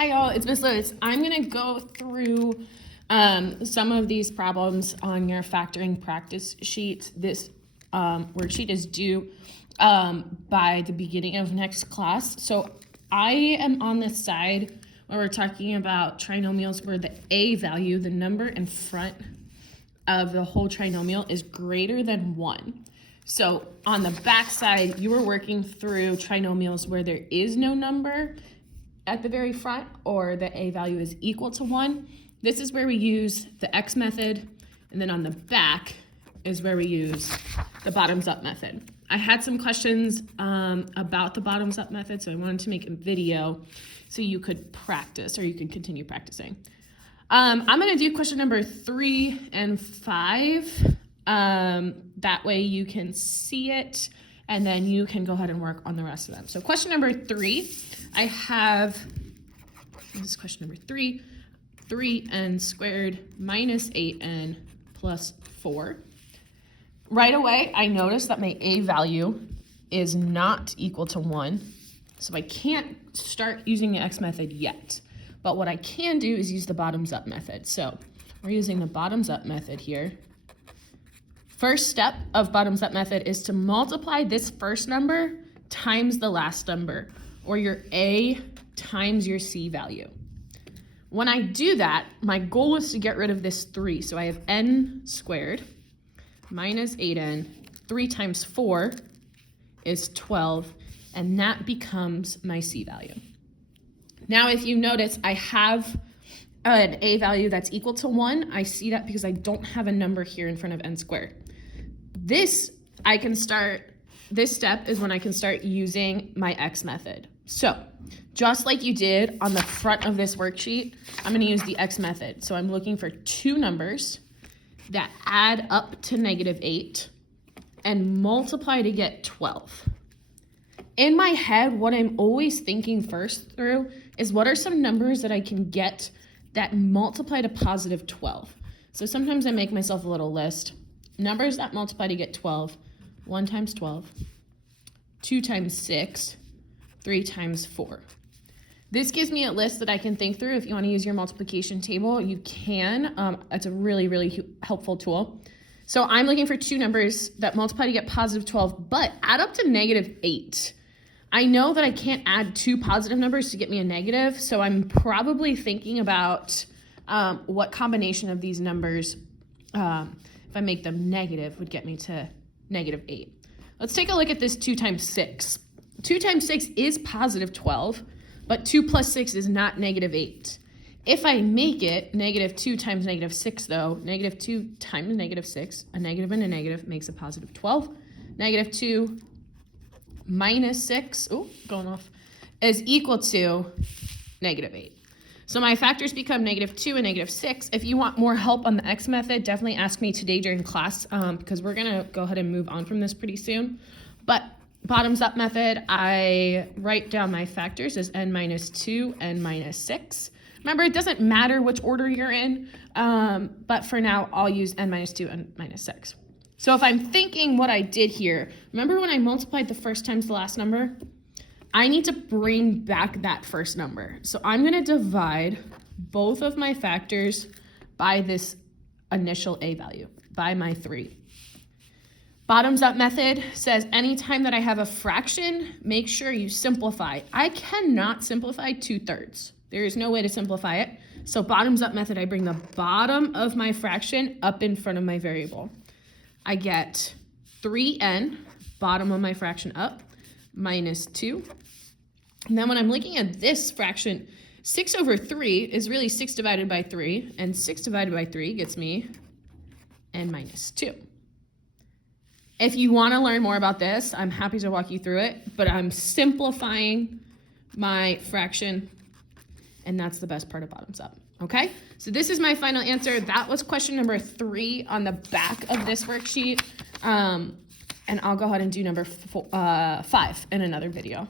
Hi y'all, it's Miss Lewis. I'm gonna go through some of these problems on your factoring practice sheet. This worksheet is due by the beginning of next class. So I am on the side where we're talking about trinomials where the a value, the number in front of the whole trinomial, is greater than 1. So on the back side, you were working through trinomials where there is no number at the very front or the a value is equal to 1. This is where we use the X method, and then on the back is where we use the bottoms up method. I had some questions about the bottoms up method, so I wanted to make a video so you could practice or you could continue practicing. I'm going to do question number 3 and 5. That way you can see it, and then you can go ahead and work on the rest of them. So question number 3, I have, this is question number 3, 3n squared minus 8n plus 4. Right away, I notice that my a value is not equal to 1, so I can't start using the X method yet. But what I can do is use the bottoms up method. So we're using the bottoms up method here. First step of bottoms up method is to multiply this first number times the last number, or your a times your c value. When I do that, my goal is to get rid of this 3. So I have n squared minus 8n, 3 times 4 is 12, and that becomes my c value. Now, if you notice, I have an a value that's equal to 1. I see that because I don't have a number here in front of n squared. This step is when I can start using my X method. So just like you did on the front of this worksheet, I'm going to use the X method. So I'm looking for two numbers that add up to -8 and multiply to get 12. In my head, what I'm always thinking first through is what are some numbers that I can get that multiply to positive 12. So sometimes I make myself a little list. Numbers that multiply to get 12, 1 times 12, 2 times 6, 3 times 4. This gives me a list that I can think through. If you want to use your multiplication table, you can. It's a really, really helpful tool. So I'm looking for two numbers that multiply to get positive 12, but add up to -8. I know that I can't add two positive numbers to get me a negative, so I'm probably thinking about what combination of these numbers, if I make them negative, would get me to -8. Let's take a look at this 2 times 6. 2 times 6 is positive 12, but 2 plus 6 is not -8. If I make it -2 times -6, though, -2 times -6, a negative and a negative makes a positive 12. -2 minus 6, is equal to -8. So my factors become -2 and -6. If you want more help on the X method, definitely ask me today during class because we're going to go ahead and move on from this pretty soon. But bottoms up method, I write down my factors as n minus 2, n minus 6. Remember, it doesn't matter which order you're in, but for now, I'll use n minus 2 and minus 6. So if I'm thinking what I did here, remember when I multiplied the first times the last number? I need to bring back that first number. So I'm going to divide both of my factors by this initial a value, by my 3. Bottoms up method says anytime that I have a fraction, make sure you simplify. I cannot simplify 2/3. There is no way to simplify it. So bottoms up method, I bring the bottom of my fraction up in front of my variable. I get 3n, bottom of my fraction up, minus 2. And then when I'm looking at this fraction, 6 over 3 is really 6 divided by 3, and 6 divided by 3 gets me n minus 2. If you want to learn more about this, I'm happy to walk you through it, but I'm simplifying my fraction, and that's the best part of bottoms up. Okay, so this is my final answer. That was question number 3 on the back of this worksheet. And I'll go ahead and do number 5 in another video.